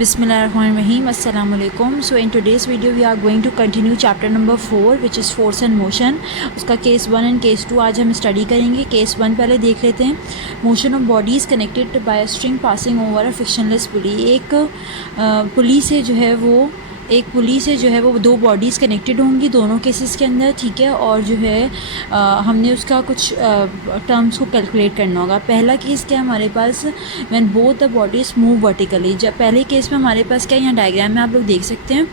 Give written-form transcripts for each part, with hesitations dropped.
Bismillahirrahmanirrahim. Assalamu alaikum. So in today's video we are going to continue chapter number 4 which is force and motion. उसका case 1 and case 2 आज हम study करेंगे. Case 1 पहले देख लेते हैं. Motion of body is connected by a string passing over a frictionless pulley. एक pulley से जो है वो दो बॉडीज़ कनेक्टेड होंगी दोनों केसेस के अंदर, ठीक है. और जो है हमने उसका कुछ टर्म्स को कैलकुलेट करना होगा. पहला केस क्या है हमारे पास, when both the bodies move vertically. जब पहले केस में हमारे पास क्या है, यहाँ डायग्राम में आप लोग देख सकते हैं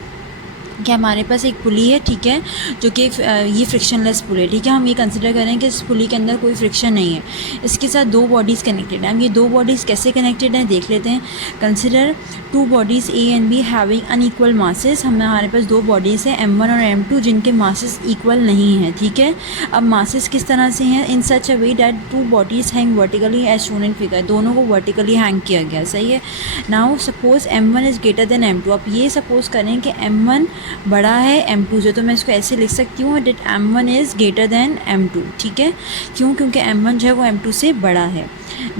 कि हमारे पास एक पुली है, ठीक है, जो कि ये फ्रिक्शनलेस पुली है, ठीक है. हम ये कंसिडर करें कि इस पुली के अंदर कोई फ्रिक्शन नहीं है. इसके साथ दो बॉडीज़ कनेक्टेड हैं. हम ये दो बॉडीज़ कैसे कनेक्टेड हैं देख लेते हैं. Consider to bodies A and be having unequal masses. हमारे पास दो बॉडीज़ हैं M1 और M2 जिनके मासेस इक्वल नहीं हैं, ठीक है. अब मासेस किस तरह से हैं, in such a way that two bodies hang vertically as shown in figure. दोनों को वर्टिकली हैंग किया गया, सही है. Now suppose M1 is greater than M2. अब ये सपोज़ करें कि M1 बड़ा है M2 से, तो मैं इसको ऐसे लिख सकती हूँ date M1 is greater then M2, ठीक है. क्यों? क्योंकि M1 जो है वो M2 से बड़ा है.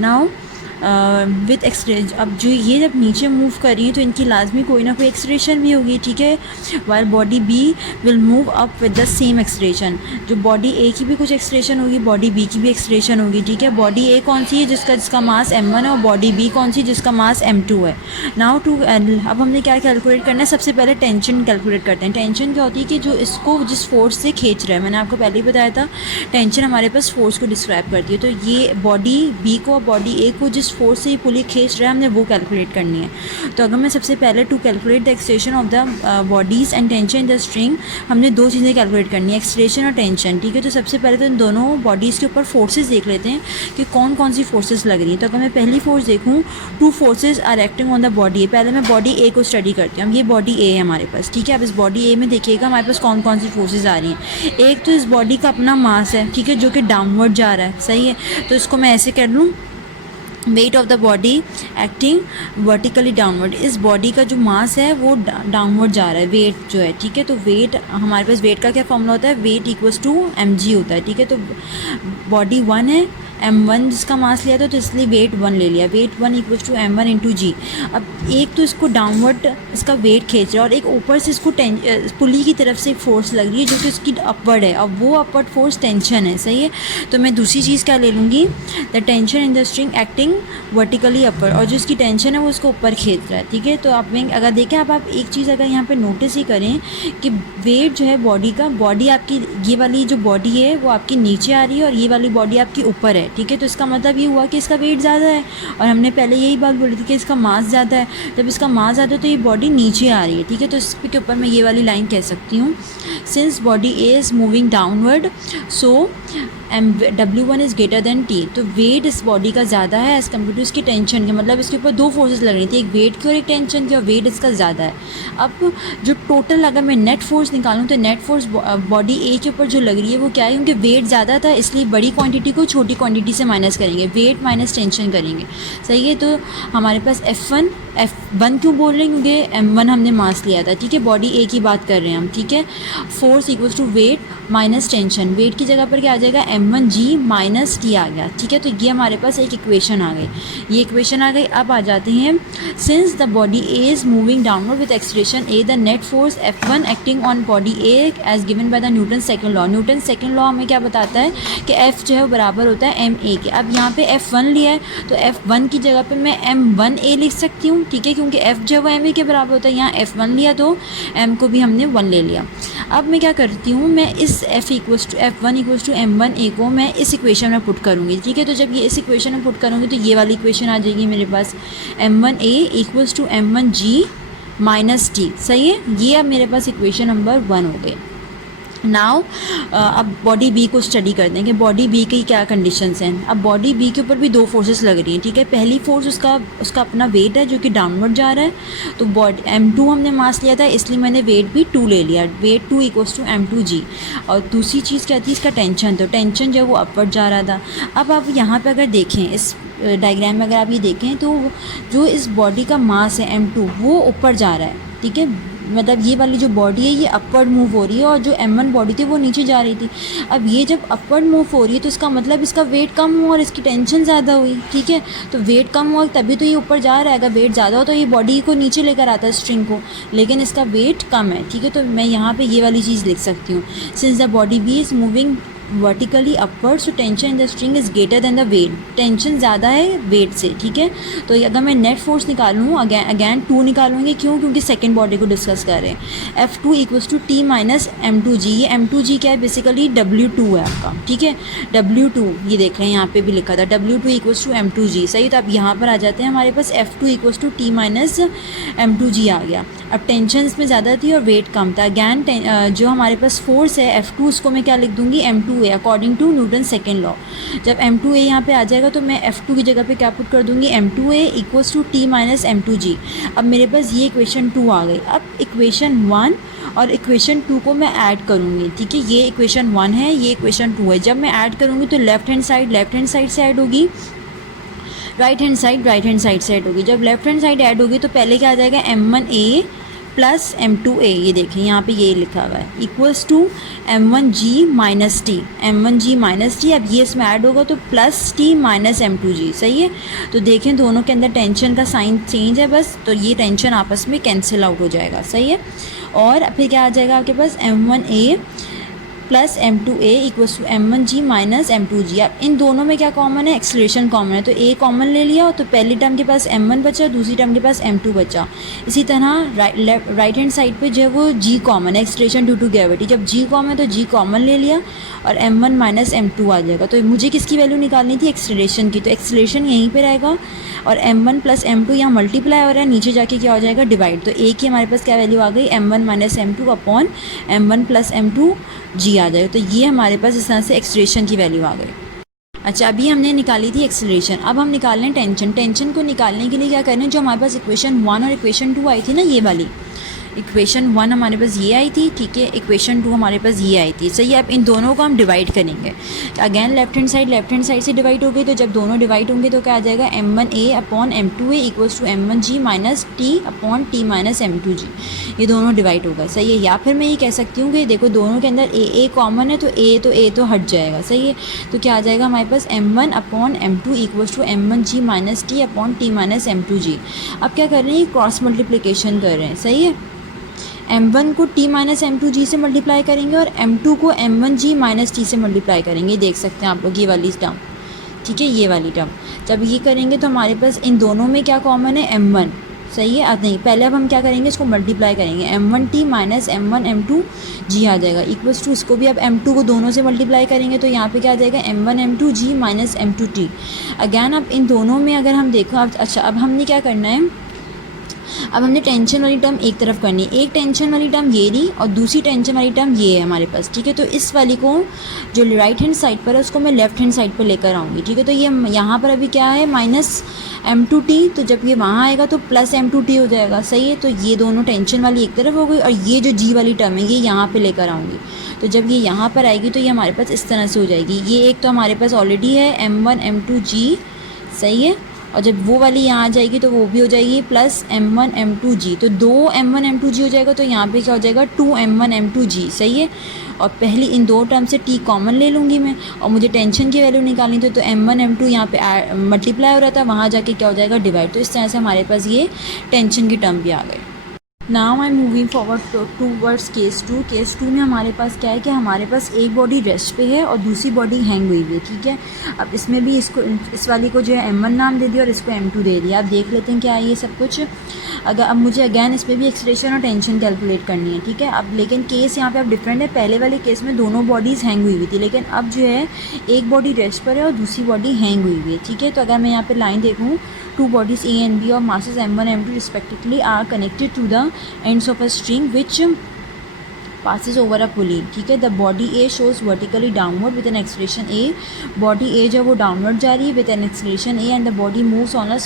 नाउ विथ एक्सलेशन, अब जो ये जब नीचे मूव कर रही है तो इनकी लाजमी कोई ना कोई एक्सलेशन भी होगी, ठीक है. While body b will move up with the same acceleration. जो बॉडी ए की भी कुछ एक्सलेशन होगी, बॉडी बी की भी एक्सलेशन होगी, ठीक है. बॉडी ए कौन सी है, जिसका मास M1 है, और बॉडी बी कौन सी जिसका मास M2 है. नाउ टू अब हमने क्या कैलकुलेट करना है, सबसे पहले टेंशन कैलकुलेट करते हैं. टेंशन क्या होती है कि जो इसको जिस फोर्स से खींच रहा है, मैंने आपको पहले ही बताया था टेंशन हमारे पास फोर्स को डिस्क्राइब करती है. तो ये बॉडी बी को बॉडी ए को जिस फोर्स से ये पुली खींच रहा है हमने वो कैलकुलेट करनी है. तो अगर मैं सबसे पहले to calculate the acceleration of the bodies and tension in the string, हमने दो चीज़ें कैलकुलेट करनी है, एक्सलेशन और टेंशन, ठीक है. तो सबसे पहले तो इन दोनों बॉडीज़ के ऊपर फोर्सेस देख लेते हैं कि कौन कौन सी फोर्सेस लग रही हैं. तो अगर मैं पहली फोर्स देखूँ, two forces are acting on the body A. पहले मैं बॉडी ए को स्टडी करती हूँ. ये बॉडी ए है हमारे पास, ठीक है. अब इस बॉडी ए में देखिएगा हमारे पास कौन कौन सी फोर्सेज आ रही हैं. एक तो इस बॉडी का अपना मास है, ठीक है, जो कि डाउनवर्ड जा रहा है, सही है. तो इसको मैं ऐसे कर लूँ, weight of the body acting vertically downward. इस बॉडी का जो मास है वो डाउनवर्ड जा रहा है, वेट जो है, ठीक है. तो वेट हमारे पास, वेट का क्या फॉर्मूला होता है, वेट इक्वल्स टू mg होता है, ठीक है. तो बॉडी 1 है, M1 जिसका मास लिया था तो इसलिए वेट 1 ले लिया. Weight 1 equals to M1 into G. अब एक तो इसको डाउनवर्ड इसका वेट खींच रहा है और एक ऊपर से इसको पुली की तरफ से एक फोर्स लग रही है जो कि उसकी अपवर्ड है. अब वो अपवर्ड फोर्स टेंशन है, सही है. तो मैं दूसरी चीज़ क्या ले लूँगी, the tension in the string acting vertically upward. और जो इसकी टेंशन है वो उसको ऊपर खींच रहा है, ठीक है. तो आप अगर देखें आप एक चीज़ अगर यहाँ पर नोटिस ही करें कि वेट जो है बॉडी का, बॉडी आपकी ये वाली जो बॉडी है वो आपकी नीचे आ रही है और ये वाली बॉडी आपकी ऊपर है, ठीक है. तो इसका मतलब ये हुआ कि इसका वेट ज़्यादा है, और हमने पहले यही बात बोली थी कि इसका मास ज़्यादा है. जब इसका मास ज़्यादा है तो ये बॉडी नीचे आ रही है, ठीक है. तो इसके ऊपर मैं ये वाली लाइन कह सकती हूँ, since body a is moving downward so W1 is greater then T. तो वेट इस बॉडी का ज़्यादा है एज़ कम्पेयर टू इसकी टेंशन के. मतलब इसके ऊपर दो फोर्सेस लग रही थी, एक वेट की और एक टेंशन की, और वेट इसका ज़्यादा है. अब जो टोटल अगर मैं नेट फोर्स निकालूँ तो नेट फोर्स बॉडी ए के ऊपर जो लग रही है वो क्या है, क्योंकि वेट ज़्यादा था इसलिए बड़ी क्वांटिटी को छोटी क्वांटिटी से माइनस करेंगे, वेट माइनस टेंशन करेंगे, सही है. तो हमारे पास F1 क्यों बोल रहे हैं, क्योंकि M1 हमने मास लिया था, ठीक है. बॉडी ए की बात कर रहे हैं हम, ठीक है. Force equals to weight minus tension. Weight की जगह पर क्या आ जाएगा, M1G माइनस T आ गया, ठीक है. तो ये हमारे पास एक इक्वेशन आ गई, ये इक्वेशन आ गई. अब आ जाते हैं, since the body a is moving downward with acceleration a, the net force F1 acting on body a as given by the Newton second law. Newton second law हमें क्या बताता है कि F जो है वो बराबर होता है ma के. अब यहाँ पे F1 लिया है तो F1 की जगह पे मैं M1a लिख सकती हूँ, ठीक है, क्योंकि F जो है वो ma के बराबर होता है. यहाँ F1 लिया तो m को भी हमने 1 ले लिया. अब मैं क्या करती हूँ, मैं इस F1 इक्वल्स टू M1a को मैं इस इक्वेशन में पुट करूँगी, ठीक है. तो जब ये इस इक्वेशन में पुट करूँगी तो ये वाली इक्वेशन आ जाएगी मेरे पास, M1a equals to M1g minus T, सही है. ये अब मेरे पास इक्वेशन नंबर 1 हो गई. नाउ अब बॉडी बी को स्टडी करते हैं कि बॉडी बी की क्या कंडीशंस हैं. अब बॉडी बी के ऊपर भी दो फोर्सेस लग रही हैं, ठीक है. पहली फोर्स उसका अपना वेट है जो कि डाउनवर्ड जा रहा है. तो बॉडी M2 हमने मास लिया था इसलिए मैंने वेट भी 2 ले लिया, वेट 2 इक्वल्स टू M2G. और दूसरी चीज़ क्या थी, इसका टेंशन. तो टेंशन जो है वो अपवर्ड जा रहा था. अब आप यहाँ पर अगर देखें, इस डायग्राम में अगर आप ये देखें तो जो इस बॉडी का मास है M2 वो ऊपर जा रहा है, ठीक है. मतलब ये वाली जो बॉडी है ये अपवर्ड मूव हो रही है और जो m1 बॉडी थी वो नीचे जा रही थी। अब ये जब अपवर्ड मूव हो रही है तो इसका मतलब इसका वेट कम हुआ और इसकी टेंशन ज़्यादा हुई, ठीक है। तो वेट कम हुआ तभी तो ये ऊपर जा रहा है, अगर वेट ज़्यादा हो तो ये बॉडी को नीचे लेकर आता है स्ट्रिंग को, लेकिन इसका वेट कम है, ठीक है। तो मैं यहाँ पर ये वाली चीज़ लिख सकती हूँ, since the body b is moving vertically upward so tension in the string is greater than the weight, tension ज़्यादा है वेट से, ठीक है। तो अगर मैं नेट फोर्स निकालूँ अगैन 2 निकालूंगी, क्यों, क्योंकि सेकंड बॉडी को डिस्कस कर रहे हैं। F2 equals to T minus M2G, ये M2G क्या है, बेसिकली W2 है आपका, ठीक है। W2 ये देख रहे हैं यहाँ पे भी लिखा था W2 इक्वल्स टू M2G, सही। तो अब यहाँ पर आ जाते हैं, हमारे पास F2 equals to T minus M2G आ गया। अब टेंशन इसमें ज़्यादा थी और वेट कम था। अगैन जो हमारे पास फोर्स है F2 उसको मैं क्या लिख दूँगी, M2A according to Newton second law. जब M2A यहाँ पे आ जाएगा तो मैं F2 की जगह पे क्या पुट कर दूँगी, M2A equals to T minus M2G। अब मेरे पास ये इक्वेशन 2 आ गई। अब इक्वेशन 1 और इक्वेशन 2 को मैं ऐड करूँगी, ठीक है। ये इक्वेशन 1 है, ये इक्वेशन 2 है। जब मैं ऐड करूँगी तो लेफ्ट हैंड साइड से ऐड होगी, राइट हैंड साइड से ऐड होगी। जब लेफ्ट हैंड साइड ऐड होगी तो पहले क्या आ जाएगा, M1A प्लस M2A, ये देखें यहाँ पे ये लिखा हुआ है, equals to M1G minus t, M1G minus t. अब ये इसमें ऐड होगा तो प्लस T माइनस M2G, सही है। तो देखें दोनों के अंदर टेंशन का साइन चेंज है बस, तो ये टेंशन आपस में कैंसिल आउट हो जाएगा, सही है। और फिर क्या आ जाएगा आपके पास, M1A plus M2A equals to M1G minus M2G। अब इन दोनों में क्या कॉमन है, एक्सेलरेशन कॉमन है, तो A कॉमन ले लिया तो पहली टर्म के पास M1 बचा, दूसरी टर्म के पास M2 बचा। इसी तरह राइट हैंड साइड पे जो है वो G कॉमन है, एक्सेलरेशन ड्यू टू ग्रेविटी। जब G कॉमन है तो G कॉमन ले लिया और M1 माइनस M2 आ जाएगा। तो मुझे किसकी वैल्यू निकालनी थी, एक्सेलरेशन की, तो एक्सेलरेशन यहीं पर रहेगा और M1 प्लस M2 यहाँ मल्टीप्लाई हो रहा है, नीचे जाके क्या हो जाएगा, डिवाइड। तो A की हमारे पास क्या वैल्यू आ गई, M1 minus M2 upon M1 plus M2G आ जाएगा। तो ये हमारे पास इस तरह से एक्सेलरेशन की वैल्यू आ गई। अच्छा, अभी हमने निकाली थी एक्सेलरेशन, अब हम निकाल लें टेंशन। टेंशन को निकालने के लिए क्या करना है, जो हमारे पास इक्वेशन 1 और इक्वेशन 2 आई थी ना, ये वाली इक्वेशन 1 हमारे पास ये आई थी, ठीक है। इक्वेशन 2 हमारे पास ये आई थी, सही है। अब इन दोनों को हम डिवाइड करेंगे। अगेन लेफ्ट हैंड साइड से डिवाइड हो गई, तो जब दोनों डिवाइड होंगे तो क्या आ जाएगा, M1A upon M2A equals to M1G minus T upon T minus M2G। ये दोनों डिवाइड होगा, सही है। या फिर मैं ये कह सकती हूँ कि देखो दोनों के अंदर A कॉमन है तो A तो हट जाएगा, सही है। तो क्या आ जाएगा हमारे पास, M1 upon M2 equals to M1G minus T upon T minus M2G। अब क्या कर रहे हैं, क्रॉस मल्टीप्लिकेशन कर रहे हैं, सही है। M1 को T माइनस M2G से मल्टीप्लाई करेंगे और M2 को M1G माइनस T से मल्टीप्लाई करेंगे, देख सकते हैं आप लोग ये वाली टर्म, ठीक है, ये वाली टर्म। जब ये करेंगे तो हमारे पास इन दोनों में क्या कॉमन है, M1, सही है। अब नहीं, पहले अब हम क्या करेंगे, इसको मल्टीप्लाई करेंगे, M1T माइनस M1 M2G आ जाएगा इक्वल्स टू, इसको भी अब M2 को दोनों से मल्टीप्लाई करेंगे तो यहाँ पे क्या आ जाएगा, M1 M2G minus M2T। Again अब इन दोनों में अगर हम देखो, अच्छा अब हमने क्या करना है, अब हमने टेंशन वाली टर्म एक तरफ करनी है। एक टेंशन वाली टर्म ये रही और दूसरी टेंशन वाली टर्म ये है हमारे पास, ठीक है। तो इस वाली को जो राइट हैंड साइड पर है उसको मैं लेफ्ट हैंड साइड पर लेकर आऊँगी, ठीक है। तो ये यहाँ पर अभी क्या है, माइनस M2T, तो जब ये वहाँ आएगा तो प्लस M2T हो जाएगा, सही है। तो ये दोनों टेंशन वाली एक तरफ हो गई और ये जो G वाली टर्म है ये यहाँ पर लेकर आऊँगी। तो जब ये यहाँ पर आएगी तो ये हमारे पास इस तरह से हो जाएगी। ये एक तो हमारे पास ऑलरेडी है M1 M2G, सही है। और जब वो वाली यहाँ आ जाएगी तो वो भी हो जाएगी प्लस M1 M2G, तो 2 M1 M2G हो जाएगा। तो यहाँ पे क्या हो जाएगा, 2 M1 M2G, सही है। और पहली इन दो टर्म से T कॉमन ले लूँगी मैं और मुझे टेंशन की वैल्यू निकालनी थी, तो M1 M2 यहाँ पे मल्टीप्लाई हो रहा था, वहाँ जाके क्या हो जाएगा, डिवाइड। तो इस तरह से हमारे पास ये टेंशन की टर्म भी आ गई। Now I am moving forward towards case 2। Case 2 में हमारे पास क्या है कि हमारे पास एक बॉडी रेस्ट पे है और दूसरी बॉडी हैंग हुई है, ठीक है। अब इसमें भी इसको, इस वाली को जो है M1 नाम दे दिया और इसको M2 दे दिया। आप देख लेते हैं क्या है ये सब कुछ। अगर अब मुझे अगैन इसमें भी एक्सेलरेशन और टेंशन कैलकुलेट करनी है, ठीक है। अब लेकिन केस यहाँ पे अब डिफरेंट है। पहले वाले केस में दोनों बॉडीज़ हैंग हुई थी, लेकिन अब जो है एक बॉडी रेस्ट पर है और दूसरी बॉडी हैंग हुई है, ठीक है। तो अगर मैं यहाँ पे लाइन देखूँ, two bodies A and B of masses M1 M2 respectively are connected to the ends of a string which passes over a pulley, ठीक है। The body A shows vertically downward with an acceleration A, body A जो वो downward जा रही है with an acceleration A and the body moves on a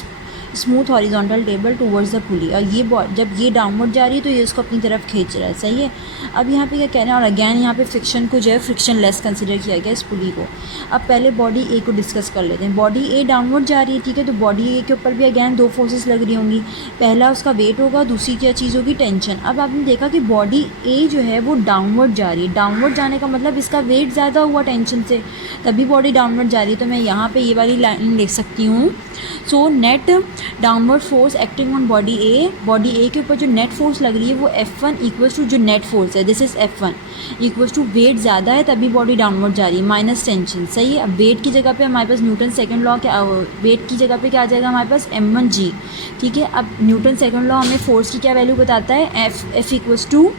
smooth horizontal table towards the पुली, और ये जब ये डाउनवर्ड जा रही है तो ये उसको अपनी तरफ खींच रहा है, सही है। अब यहाँ पे क्या कह रहे हैं, और अगैन यहाँ पे फ्रिक्शन को जो है फ्रिक्शन लेस कंसिडर किया गया इस पुली को। अब पहले बॉडी ए को डिस्कस कर लेते हैं। बॉडी ए डाउनवर्ड जा रही है, ठीक है, तो बॉडी ए के ऊपर भी अगैन दो फोर्सेस लग रही होंगी। पहला उसका वेट होगा, दूसरी क्या चीज़ होगी, टेंशन। अब आपने देखा कि बॉडी ए जो है वो डाउनवर्ड जा रही है, डाउनवर्ड जाने का मतलब इसका वेट ज़्यादा हुआ टेंशन से, तभी बॉडी डाउनवर्ड जा रही है। तो मैं यहाँ पे ये वाली लाइन लिख सकती हूँ। So net downward force acting on body A के ऊपर जो नेट फोर्स लग रही है वो F1 इक्वल्स टू जो नेट फोर्स है, this is F1 equals to weight ज़्यादा है तभी बॉडी डाउनवर्ड जा रही है, माइनस टेंशन, सही है। अब वेट की जगह पे हमारे पास न्यूटन सेकंड लॉ क्या, वेट की जगह पे क्या आ जाएगा हमारे पास m1g, ठीक है। अब न्यूटन सेकंड लॉ हमें फोर्स की क्या वैल्यू बताता है, F इक्वल्स टू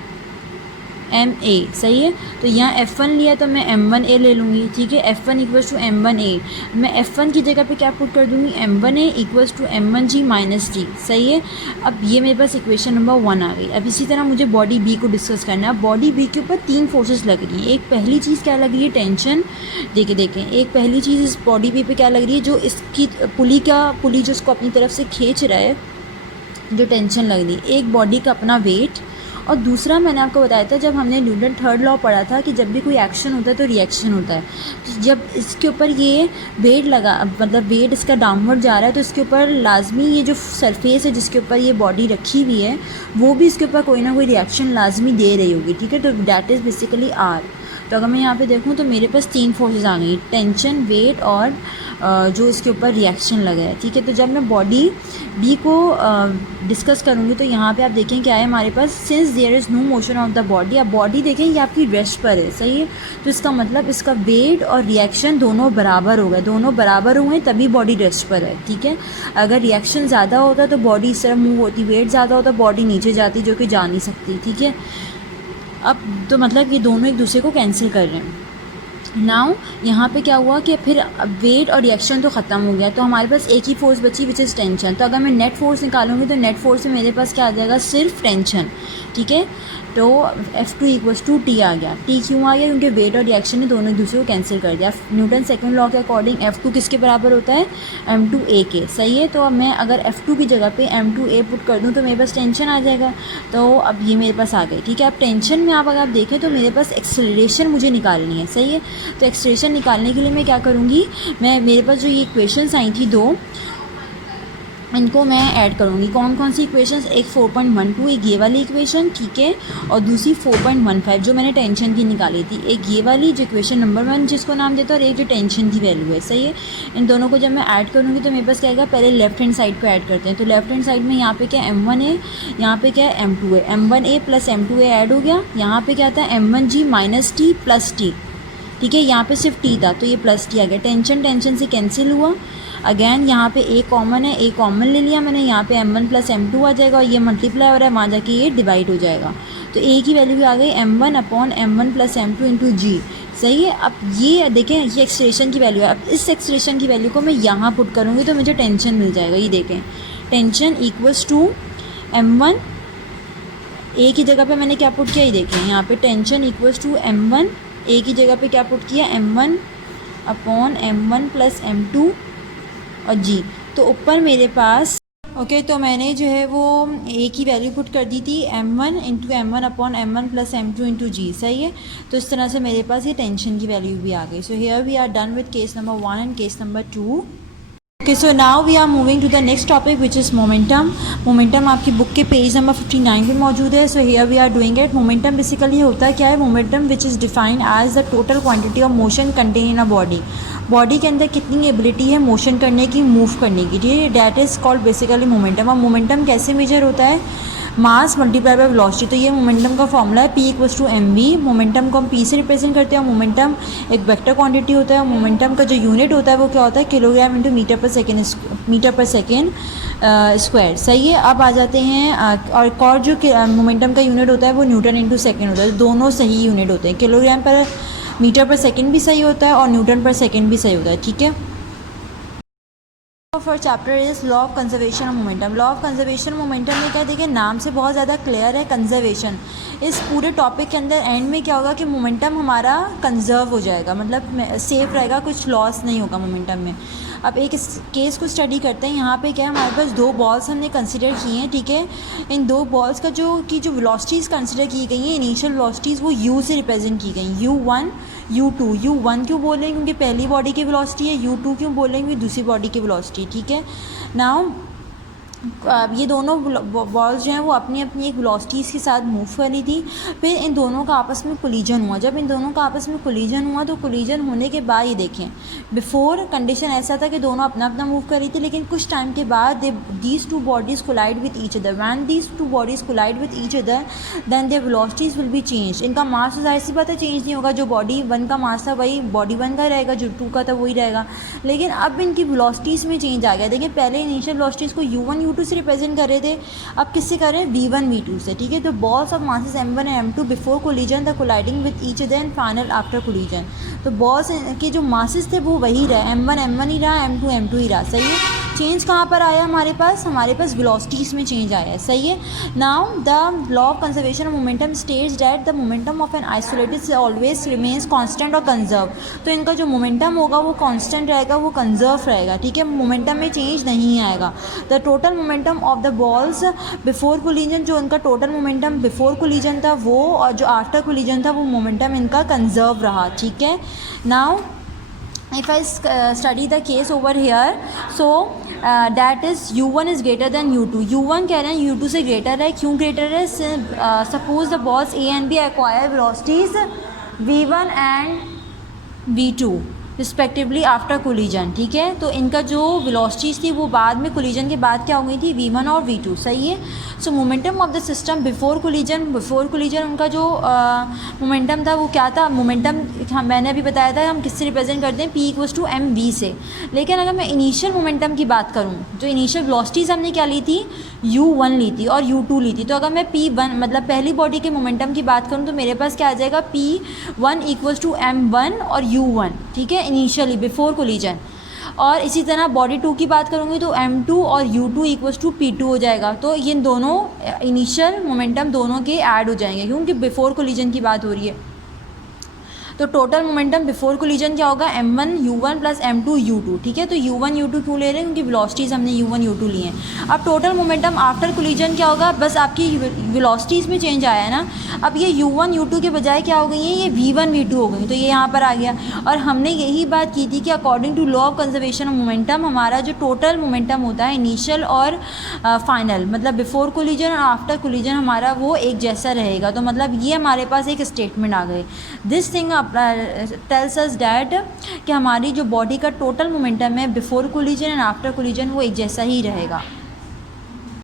ma, सही है। तो यहाँ F1 लिया तो मैं m1a ले लूँगी, ठीक है। F1 इक्वल्स टू m1a, मैं F1 की जगह पे क्या पुट कर दूँगी, m1a equals to m1g minus T, सही है। अब ये मेरे पास इक्वेशन नंबर 1 आ गई। अब इसी तरह मुझे बॉडी बी को डिस्कस करना है। बॉडी बी के ऊपर तीन फोर्सेस लग रही हैं। एक पहली चीज़ क्या लग रही है, टेंशन, देखें एक पहली चीज़ इस बॉडी बी पे क्या लग रही है, जो इसकी पुली जो उसको अपनी तरफ से खींच रहा है, जो टेंशन लग रही है। एक बॉडी का अपना वेट, और दूसरा मैंने आपको बताया था जब हमने न्यूटन थर्ड लॉ पढ़ा था कि जब भी कोई एक्शन होता है तो रिएक्शन होता है। तो जब इसके ऊपर ये वेट लगा, मतलब वेट इसका डाउनवर्ड जा रहा है, तो इसके ऊपर लाजमी ये जो सरफेस है जिसके ऊपर ये बॉडी रखी हुई है वो भी इसके ऊपर कोई ना कोई रिएक्शन लाजमी दे रही होगी, ठीक है। तो दैट इज़ बेसिकली आर। तो अगर मैं यहाँ पे देखूँ तो मेरे पास तीन फोर्सेस आ गई, टेंशन, वेट और जो इसके ऊपर रिएक्शन लगा है, ठीक है। तो जब मैं बॉडी बी को डिस्कस करूँगी तो यहाँ पे आप देखें क्या है हमारे पास, since there is no motion of the body. अब बॉडी देखें ये आपकी रेस्ट पर है, सही है। तो इसका मतलब इसका वेट और रिएक्शन दोनों बराबर हो गए, दोनों बराबर हुए तभी बॉडी रेस्ट पर है, ठीक है। अगर रिएक्शन ज़्यादा होता तो बॉडी इस तरह मूव होती, वेट ज़्यादा होता बॉडी नीचे जाती, जो कि जा नहीं सकती, ठीक है। अब तो मतलब ये दोनों एक दूसरे को कैंसिल कर रहे हैं। नाउ यहाँ पे क्या हुआ कि फिर वेट और रिएक्शन तो ख़त्म हो गया, तो हमारे पास एक ही फोर्स बची विच इज़ टेंशन। तो अगर मैं नेट फोर्स निकालूंगी तो नेट फोर्स में मेरे पास क्या आ जाएगा, सिर्फ टेंशन, ठीक है। तो F2 इक्वल्स टू टी आ गया। टी क्यों आ गया, क्योंकि वेट और रिएक्शन ने दोनों एक दूसरे को कैंसिल कर दिया। न्यूटन सेकंड लॉ के अकॉर्डिंग F2 किसके बराबर होता है, m2a के, सही है। तो अब मैं अगर F2 की जगह पे m2a पुट कर दूँ तो मेरे पास टेंशन आ जाएगा। तो अब ये मेरे पास आ गई, ठीक है। अब टेंशन में अगर आप देखें तो मेरे पास एक्सेलरेशन मुझे निकालनी है, सही है। तो एक्सेलरेशन निकालने के लिए मैं क्या करूँगी, मेरे पास जो ये इक्वेशंस आई थी दो, इनको मैं ऐड करूँगी। कौन कौन सी इक्वेशंस, एक 4.12, एक ये वाली इक्वेशन, ठीक है, और दूसरी 4.15 जो मैंने टेंशन की निकाली थी। एक ये वाली जो इक्वेशन नंबर 1 जिसको नाम देता है, और एक जो टेंशन की वैल्यू है, सही है। इन दोनों को जब मैं ऐड करूँगी तो मेरे पास क्या आएगा, पहले लेफ्ट हैंड साइड को ऐड करते हैं। तो लेफ्ट हैंड साइड में यहाँ पे क्या m1 है, यहाँ पे क्या है m2 है, m1a प्लस m2a ऐड हो गया। यहाँ पे क्या था m1g minus T plus T, ठीक है। यहाँ पे सिर्फ टी था तो ये प्लस टी आ गया। टेंशन से कैंसिल हुआ। अगैन यहाँ पे ए कॉमन है, ए कॉमन ले लिया मैंने, यहाँ पे m1 प्लस m2 आ जाएगा, और ये मल्टीप्लाई हो रहा है, वहाँ जाके ये डिवाइड हो जाएगा। तो ए की वैल्यू आ गई m1 upon m1 plus m2 into G, सही है। अब ये देखें ये एक्सप्रेशन की वैल्यू है। अब इस एक्सप्रेशन की वैल्यू को मैं यहाँ पुट करूँगी तो मुझे टेंशन मिल जाएगा। ये देखें टेंशन इक्वल्स टू m1, ए की जगह पे मैंने क्या पुट किया, ये देखें यहाँ पे टेंशन इक्वल्स टू m1, ए की जगह पे क्या पुट किया, m1 upon m1 plus m2 और जी। तो ऊपर मेरे पास ओके तो मैंने जो है वो ए की वैल्यू पुट कर दी थी m1 into m1 upon m1 plus m2 into G, सही है। तो इस तरह से मेरे पास ये टेंशन की वैल्यू भी आ गई। So here we are done with case number 1 and case number 2। Okay so now we are moving to the next topic which is momentum. Momentum आपकी बुक के पेज नंबर 59 पे मौजूद है। So here we are doing it. Momentum basically होता है क्या है, momentum which is defined as the total quantity of motion content in a body. Body के अंदर कितनी एबिलिटी है मोशन करने की, मूव करने की, ठीक है, that is called basically momentum. अब मोमेंटम कैसे मेजर होता है, मास मल्टीप्लाई बाय वेलोसिटी। तो ये मोमेंटम का फॉर्मूला है, P इक्वल्स टू mv। मोमेंटम को हम P से रिप्रेजेंट करते हैं। मोमेंटम एक वेक्टर क्वांटिटी होता है। मोमेंटम का जो यूनिट होता है वो क्या होता है, किलोग्राम इंटू मीटर पर सेकेंड स्क्वायर, सही है। अब आ जाते हैं और जो मोमेंटम का यूनिट होता है वो न्यूटन इंटू सेकेंड होता है। दोनों सही यूनिट होते हैं, किलोग्राम पर मीटर पर सेकेंड भी सही होता है और न्यूटन पर सेकेंड भी सही होता है, ठीक है। First chapter is law of conservation of momentum. Law of conservation momentum में क्या, देखिए नाम से बहुत ज़्यादा क्लियर है, कंजर्वेशन। इस पूरे टॉपिक के अंदर एंड में क्या होगा कि मोमेंटम हमारा कंजर्व हो जाएगा, मतलब सेफ रहेगा, कुछ लॉस नहीं होगा मोमेंटम में। अब एक इस केस को स्टडी करते हैं। यहाँ पे क्या है, हमारे पास दो बॉल्स हमने कंसिडर किए हैं, ठीक है। इन दो बॉल्स का जो वेलोसिटीज़ कंसिडर की गई हैं, इनिशियल वेलोसिटीज़ वो u से रिप्रेजेंट की गई, u1 u2। u1 क्यों बोल रहे हैं, क्योंकि पहली बॉडी की वेलोसिटी है। u2 क्यों बोल रहे हैं, क्योंकि दूसरी बॉडी की वेलोसिटी, ठीक है। नाउ ये दोनों बॉल्स जो हैं वो अपनी अपनी एक वेलोसिटीज़ के साथ मूव कर रही थी। फिर इन दोनों का आपस में कोलिजन हुआ। जब इन दोनों का आपस में कोलिजन हुआ तो कोलिजन होने के बाद ये देखें, बिफोर कंडीशन ऐसा था कि दोनों अपना अपना मूव कर रही थी, लेकिन कुछ टाइम के बाद these two bodies collide with each other. When these two bodies collide with each other then their velocities will be change. इनका मास तो जाहिर सी बात है चेंज नहीं होगा। जो बॉडी 1 का मास था वही बॉडी 1 का रहेगा, जो 2 का था वही रहेगा, लेकिन अब इनकी वेलोसिटीज़ में चेंज आ गया। देखिए पहले इनिशियल वेलोसिटीज़ को u1 u2 से रिप्रेजेंट कर रहे थे, अब किससे कर रहे हैं, v1 v2 से, ठीक है। तो balls of masses m1 and m2 before collision the colliding with each other and final after collision. तो बॉल्स के जो मासेस थे वो वही रहे, m1 m1 ही रहा, m2 m2 ही रहा, सही है। चेंज कहाँ पर आया हमारे पास वेलोसिटीज़ में चेंज आया है, सही है। Now the law of conservation of momentum states that the momentum of an isolated always remains constant और कंजर्व। तो इनका जो मोमेंटम होगा वो कांस्टेंट रहेगा, वो कंजर्व रहेगा, ठीक है। मोमेंटम में चेंज नहीं आएगा। The total momentum of the balls before collision, जो उनका टोटल मोमेंटम बिफोर कोलिजन था वो, और जो आफ्टर कोलिजन था वो मोमेंटम इनका कंजर्व रहा, ठीक है। Now if I study the case over here, so that is u1 is greater than u2। u1 कह रहे हैं u2 से ग्रेटर है, क्यों ग्रेटर है, suppose the balls a and b acquire velocities v1 and v2 respectively after collision, ठीक है। तो इनका जो वेलोसिटीज़ थी वो बाद में कोलिजन के बाद क्या हो गई थी, v1 और v2, सही है। सो momentum of the system before collision उनका जो मोमेंटम था वो क्या था, मोमेंटम मैंने अभी बताया था हम किससे रिप्रेजेंट करते हैं, p = mv से। लेकिन अगर मैं इनिशियल मोमेंटम की बात करूँ, जो इनिशियल वेलोसिटीज़ हमने क्या ली थी, u1 ली थी और u2 ली थी। तो अगर मैं p1 मतलब पहली बॉडी के मोमेंटम की बात करूँ तो मेरे पास क्या आ जाएगा, p1 = m1 और u1, ठीक है, इनिशियली बिफोर कोलिजन। और इसी तरह बॉडी 2 की बात करूँगी तो m2 और u2 = p2 हो जाएगा। तो ये दोनों इनिशियल मोमेंटम दोनों के ऐड हो जाएंगे, क्योंकि बिफोर कोलिजन की बात हो रही है। तो टोटल मोमेंटम बिफोर कोलिजन क्या होगा, m1 u1 + m2 u2, ठीक है। तो u1 u2 क्यों ले रहे हैं, क्योंकि वेलोसिटीज़ हमने u1 u2 लिए हैं। अब टोटल मोमेंटम आफ्टर कोलिजन क्या होगा, बस आपकी वेलोसिटीज़ में चेंज आया है ना। अब ये u1 u2 के बजाय क्या हो गई है, ये v1 v2 हो गई, तो ये यहाँ पर आ गया। और हमने यही बात की थी कि according to law of conservation of momentum हमारा जो टोटल मोमेंटम होता है इनिशियल और फाइनल, मतलब बिफोर कोलिजन और आफ्टर कोलिजन हमारा वो एक जैसा रहेगा। तो मतलब ये हमारे पास एक स्टेटमेंट आ गई। This thing tells us that कि हमारी जो बॉडी का टोटल मोमेंटम है before collision and after collision वो एक जैसा ही रहेगा।